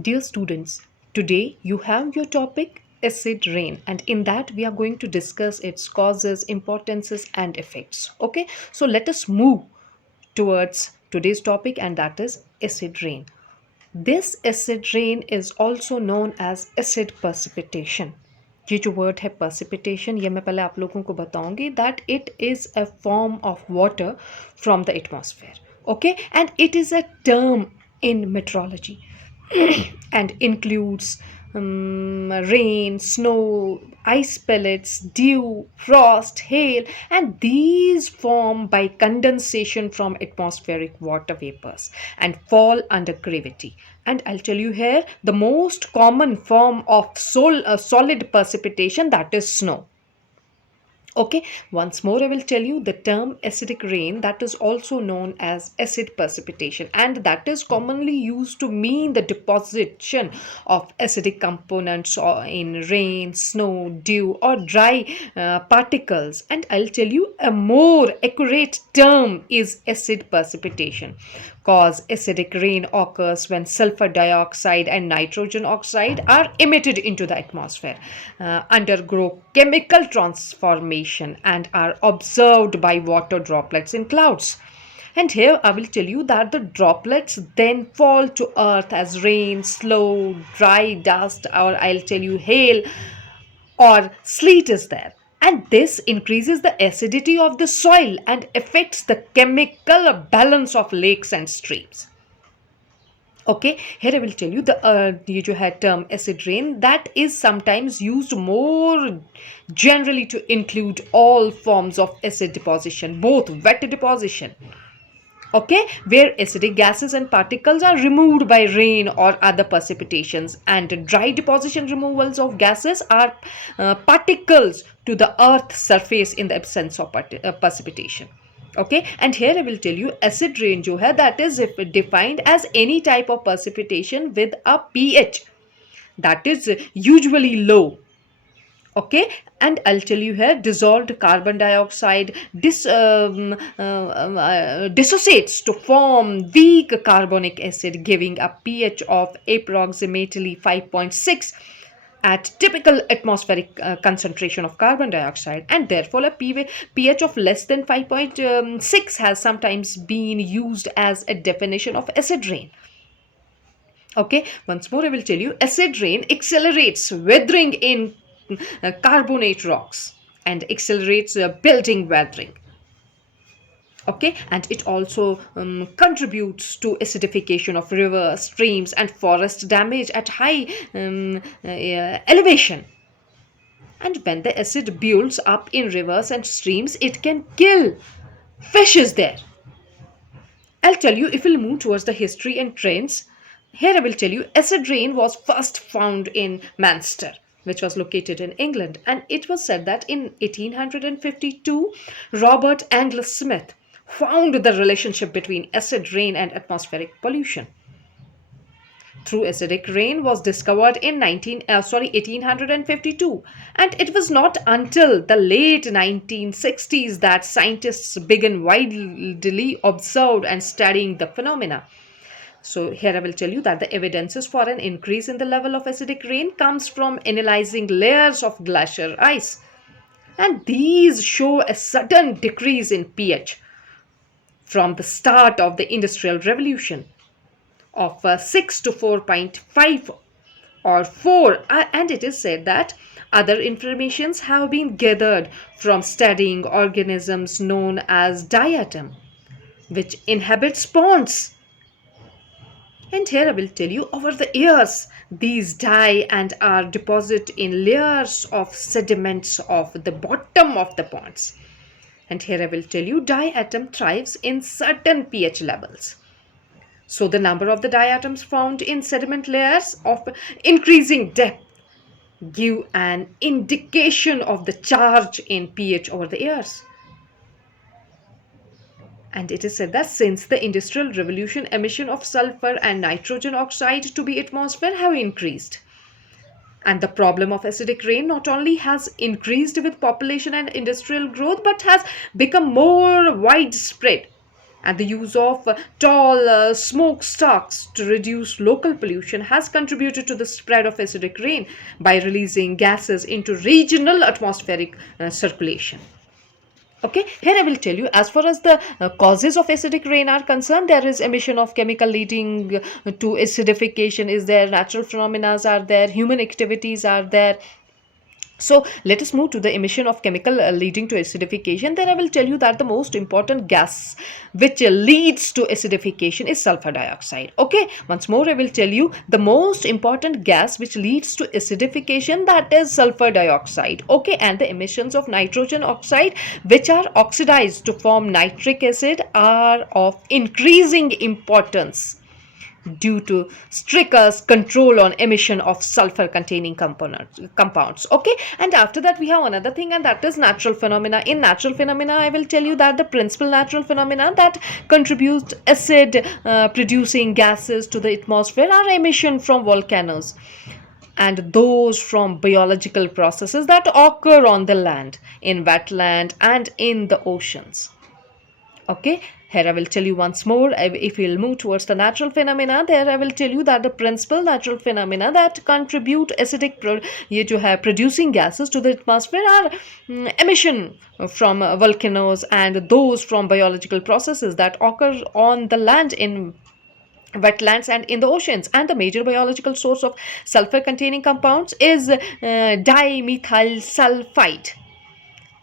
Dear students, today you have your topic acid rain, and in that we are going to discuss its causes, importances, and effects. Okay, so let us move towards today's topic, and that is acid rain. This acid rain is also known as acid precipitation. ये जो word है precipitation, ये मैं पहले आप लोगों को बताऊंगी that it is a form of water from the atmosphere. Okay, and it is a term in meteorology and includes rain, snow, ice pellets, dew, frost, hail, and these form by condensation from atmospheric water vapors and fall under gravity. And I'll tell you here the most common form of solid precipitation, that is snow. Okay, once more I will tell you the term acidic rain, that is also known as acid precipitation, and that is commonly used to mean the deposition of acidic components in rain, snow, dew, or dry particles. And I'll tell you a more accurate term is acid precipitation, cause acidic rain occurs when sulfur dioxide and nitrogen oxide are emitted into the atmosphere, undergo chemical transformation, and are observed by water droplets in clouds. And here I will tell you that the droplets then fall to earth as rain, slow, dry dust, or I'll tell you hail or sleet is there. And this increases the acidity of the soil and affects the chemical balance of lakes and streams. Okay, here I will tell you the ये जो है term acid rain, that is sometimes used more generally to include all forms of acid deposition, both wet deposition, okay, where acidic gases and particles are removed by rain or other precipitations, and dry deposition removals of gases are particles to the earth's surface in the absence of precipitation. Okay, and here I will tell you acid rain jo hai, that is defined as any type of precipitation with a pH that is usually low. Okay, and I'll tell you here dissolved carbon dioxide dissociates to form weak carbonic acid, giving a pH of approximately 5.6 at typical atmospheric concentration of carbon dioxide, and therefore a pH of less than 5.6 has sometimes been used as a definition of acid rain. Okay, once more I will tell you acid rain accelerates weathering in carbonate rocks and accelerates building weathering. Okay, and it also contributes to acidification of rivers, streams, and forest damage at high elevation. And when the acid builds up in rivers and streams, it can kill fishes there. I'll tell you, if we'll move towards the history and trends, here I will tell you acid rain was first found in Manchester, which was located in England, and it was said that in 1852 Robert Angus Smith found the relationship between acid rain and atmospheric pollution. Through acidic rain was discovered in 1852, and it was not until the late 1960s that scientists began widely observed and studying the phenomena. So here I will tell you that the evidences for an increase in the level of acidic rain comes from analyzing layers of glacier ice, and these show a sudden decrease in pH from the start of the industrial revolution of 6 to 4.5 or 4, and it is said that other informations have been gathered from studying organisms known as diatom, which inhabit ponds. And here I will tell you, over the years these die and are deposited in layers of sediments of the bottom of the ponds. And here I will tell you, diatom thrives in certain pH levels. So the number of the diatoms found in sediment layers of increasing depth give an indication of the charge in pH over the years. And it is said that since the industrial revolution, emission of sulfur and nitrogen oxide to the atmosphere have increased. And the problem of acidic rain not only has increased with population and industrial growth, but has become more widespread. And the use of tall smokestacks to reduce local pollution has contributed to the spread of acidic rain by releasing gases into regional atmospheric circulation. Okay, here I will tell you, as far as the causes of acidic rain are concerned, there is emission of chemical leading to acidification is there, natural phenomena are there, human activities are there. So let us move to the emission of chemical leading to acidification. Then I will tell you that the most important gas which leads to acidification is sulfur dioxide. Okay, once more I will tell you the most important gas which leads to acidification, that is sulfur dioxide. Okay, and the emissions of nitrogen oxide which are oxidized to form nitric acid are of increasing importance due to stricter control on emission of sulfur containing compounds. Okay, and after that we have another thing, and that is natural phenomena. In natural phenomena I will tell you that the principal natural phenomena that contribute acid producing gases to the atmosphere are emission from volcanoes and those from biological processes that occur on the land, in wetland and in the oceans. Okay, here I will tell you once more. If we'll move towards the natural phenomena, there I will tell you that the principal natural phenomena that contribute acidic to have producing gases to the atmosphere are emission from volcanoes and those from biological processes that occur on the land, in wetlands and in the oceans. And the major biological source of sulfur containing compounds is dimethyl sulfide.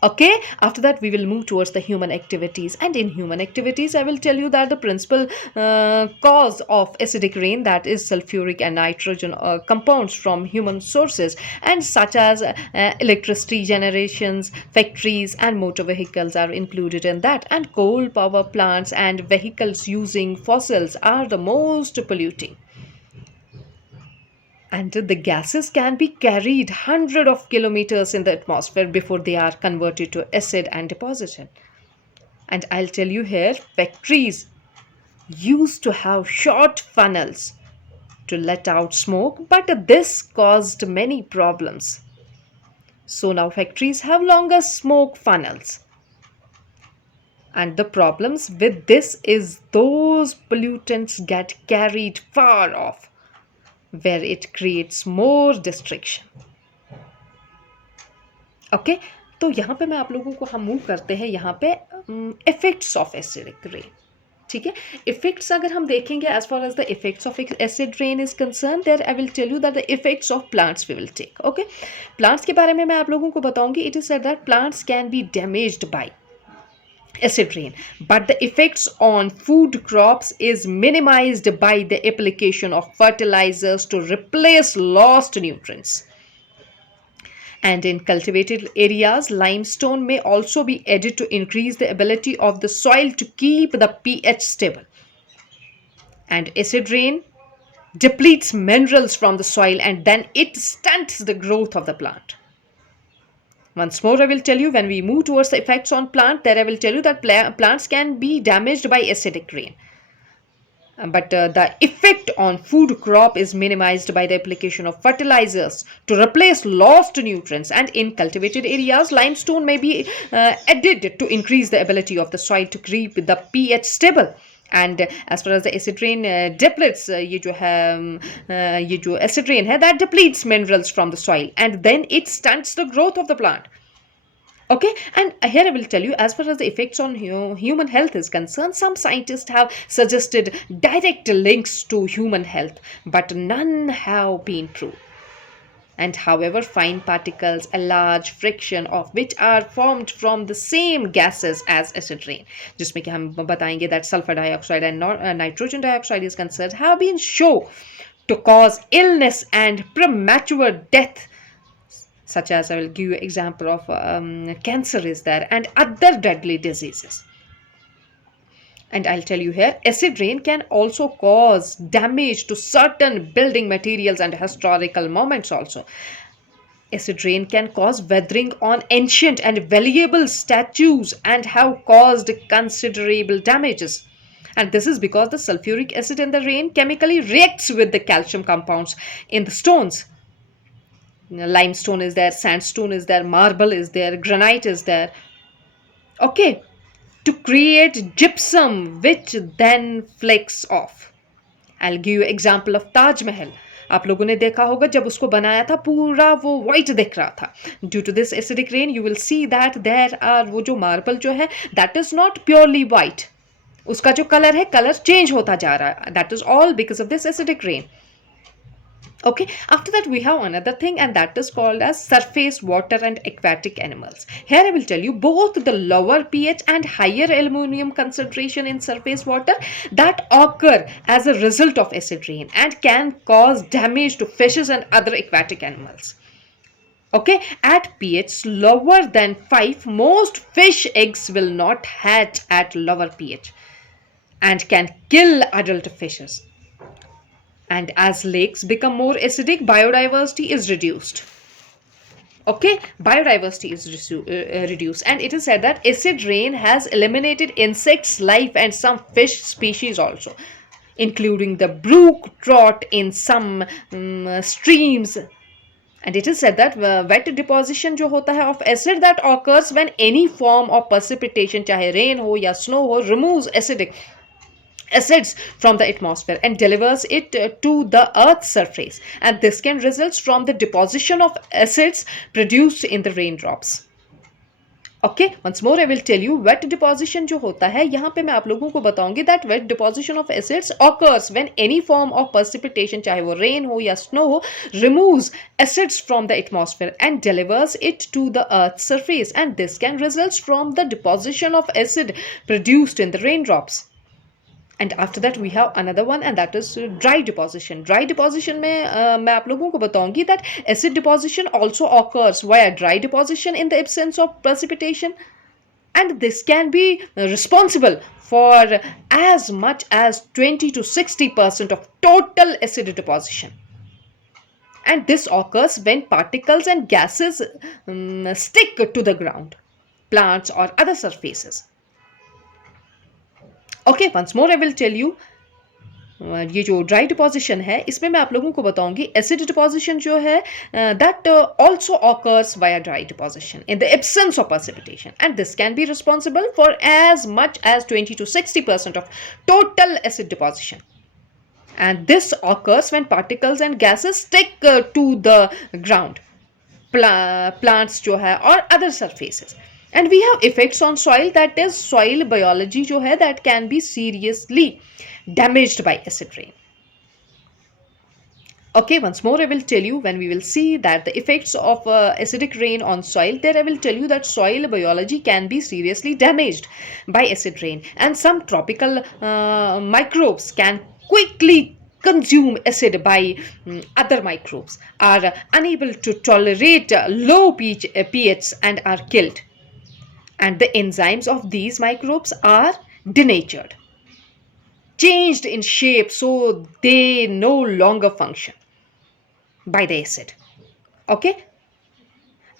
Okay, after that we will move towards the human activities, and in human activities I will tell you that the principal cause of acidic rain, that is sulfuric and nitrogen compounds from human sources, and such as electricity generations, factories and motor vehicles are included in that, and coal power plants and vehicles using fossils are the most polluting. And the gases can be carried hundreds of kilometers in the atmosphere before they are converted to acid and deposition. And I'll tell you here, factories used to have short funnels to let out smoke, but this caused many problems. So now factories have longer smoke funnels. And the problems with this is those pollutants get carried far off, where it creates more distraction. Okay, तो यहाँ पे मैं आप लोगों को हम move करते हैं यहाँ पे इफेक्ट्स ऑफ एसिडिक रेन. ठीक है, इफेक्ट्स अगर हम देखेंगे, as far as the effects of acid rain is concern, there I will tell you that the effects of plants we will take. Okay, plants के बारे में मैं आप लोगों को बताऊंगी. It is said that plants can be damaged by acid rain, but the effects on food crops is minimized by the application of fertilizers to replace lost nutrients. And in cultivated areas, limestone may also be added to increase the ability of the soil to keep the pH stable. And acid rain depletes minerals from the soil, and then it stunts the growth of the plant. Once more I will tell you, when we move towards the effects on plant, there I will tell you that plants can be damaged by acidic rain. But the effect on food crop is minimized by the application of fertilizers to replace lost nutrients. And in cultivated areas, limestone may be added to increase the ability of the soil to keep the pH stable. And as far as the acid rain depletes, ये जो acid rain है, that depletes minerals from the soil, and then it stunts the growth of the plant. Okay, and here I will tell you, as far as the effects on human health is concerned, some scientists have suggested direct links to human health, but none have been proved. And however, fine particles, a large fraction of which are formed from the same gases as acid rain, जिसमें कि हम बताएंगे that sulfur dioxide and nitrogen dioxide is concerned, have been shown to cause illness and premature death, such as I will give you an example of cancer is there and other deadly diseases. And I'll tell you here, acid rain can also cause damage to certain building materials and historical monuments also. Acid rain can cause weathering on ancient and valuable statues and have caused considerable damages. And this is because the sulfuric acid in the rain chemically reacts with the calcium compounds in the stones. Limestone is there, sandstone is there, marble is there, granite is there. Okay. to create gypsum which then flakes off. I'll give you example of Taj Mahal. आप लोगों ने देखा होगा जब उसको बनाया था पूरा वो वाइट दिख रहा था. Due to this acidic rain you will see that there are वो जो मार्बल जो है that is not purely white. उसका जो कलर है कलर चेंज होता जा रहा है. That is all because of this acidic rain. Okay, after that we have another thing, and that is called as surface water and aquatic animals. Here I will tell you both the lower pH and higher aluminum concentration in surface water that occur as a result of acid rain and can cause damage to fishes and other aquatic animals. Okay, at pH lower than 5, most fish eggs will not hatch at lower pH and can kill adult fishes. And as lakes become more acidic, biodiversity is reduced. Okay, biodiversity is reduced, and it is said that acid rain has eliminated insects life and some fish species also, including the brook trout in some streams. And it is said that wet deposition जो होता है of acid that occurs when any form of precipitation चाहे rain हो या snow हो removes acids from the atmosphere and delivers it to the earth's surface, and this can result from the deposition of acids produced in the raindrops. Okay, once more I will tell you wet deposition जो होता है यहाँ पे मैं आप लोगों को बताऊंगी that wet deposition of acids occurs when any form of precipitation चाहे वो rain हो या snow हो removes acids from the atmosphere and delivers it to the earth's surface, and this can result from the deposition of acid produced in the raindrops. And after that we have another one, and that is dry deposition. Dry deposition में मैं आप लोगों को बताऊंगी that acid deposition also occurs via dry deposition in the absence of precipitation, and this can be responsible for as much as 20 to 60% of total acid deposition. And this occurs when particles and gases stick to the ground, plants or other surfaces. Okay, once more I will tell you ये जो dry deposition है इसमें मैं आप लोगों को बताऊंगी acid deposition जो है that also occurs via dry deposition in the absence of precipitation, and this can be responsible for as much as 20 to 60% of total acid deposition. And this occurs when particles and gases stick to the ground, plants जो है और other surfaces. And we have effects on soil, that is soil biology जो है that can be seriously damaged by acid rain. Okay, once more I will tell you when we will see that the effects of acidic rain on soil, there I will tell you that soil biology can be seriously damaged by acid rain, and some tropical microbes can quickly consume acid by other microbes, are unable to tolerate low pH and are killed. And the enzymes of these microbes are denatured, changed in shape, so they no longer function by the acid. Okay?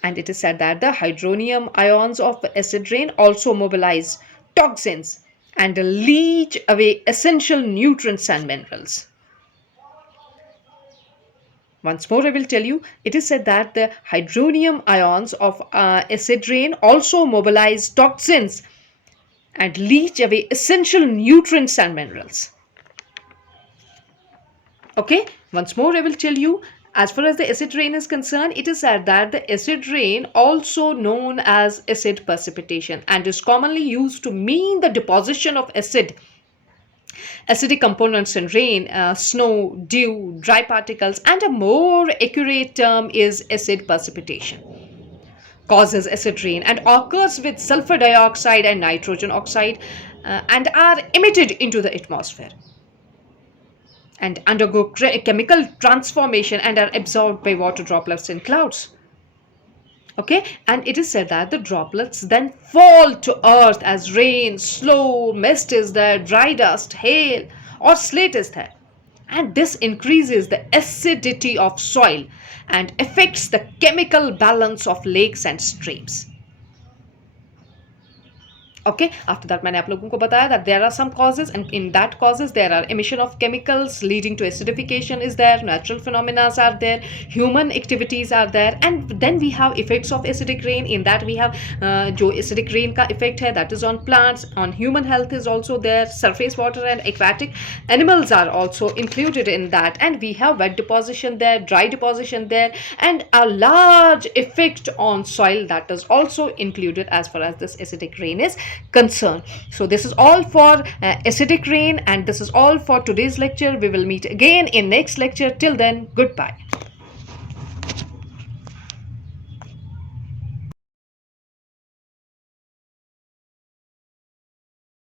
And it is said that the hydronium ions of acid rain also mobilize toxins and leach away essential nutrients and minerals. Once more I will tell you, it is said that the hydronium ions of acid rain also mobilize toxins and leach away essential nutrients and minerals. Okay, once more I will tell you, as far as the acid rain is concerned, it is said that the acid rain, also known as acid precipitation, and is commonly used to mean the deposition of acidic components in rain, snow, dew, dry particles, and a more accurate term is acid precipitation. Causes acid rain and occurs with sulfur dioxide and nitrogen oxide and are emitted into the atmosphere and undergo chemical transformation and are absorbed by water droplets in clouds. Okay, and it is said that the droplets then fall to earth as rain, slow, mist is there, dry dust, hail, or slate is there. And this increases the acidity of soil and affects the chemical balance of lakes and streams. Okay, after that मैंने आप लोगों को बताया that there are some causes, and in that causes there are emission of chemicals leading to acidification is there, natural phenomena are there, human activities are there, and then we have effects of acidic rain. In that we have जो acidic rain का effect है, that is on plants, on human health is also there, surface water and aquatic animals are also included in that, and we have wet deposition there, dry deposition there, and a large effect on soil that is also included as far as this acidic rain is concerned. So this is all for acidic rain, and this is all for today's lecture. We will meet again in next lecture. Till then, goodbye.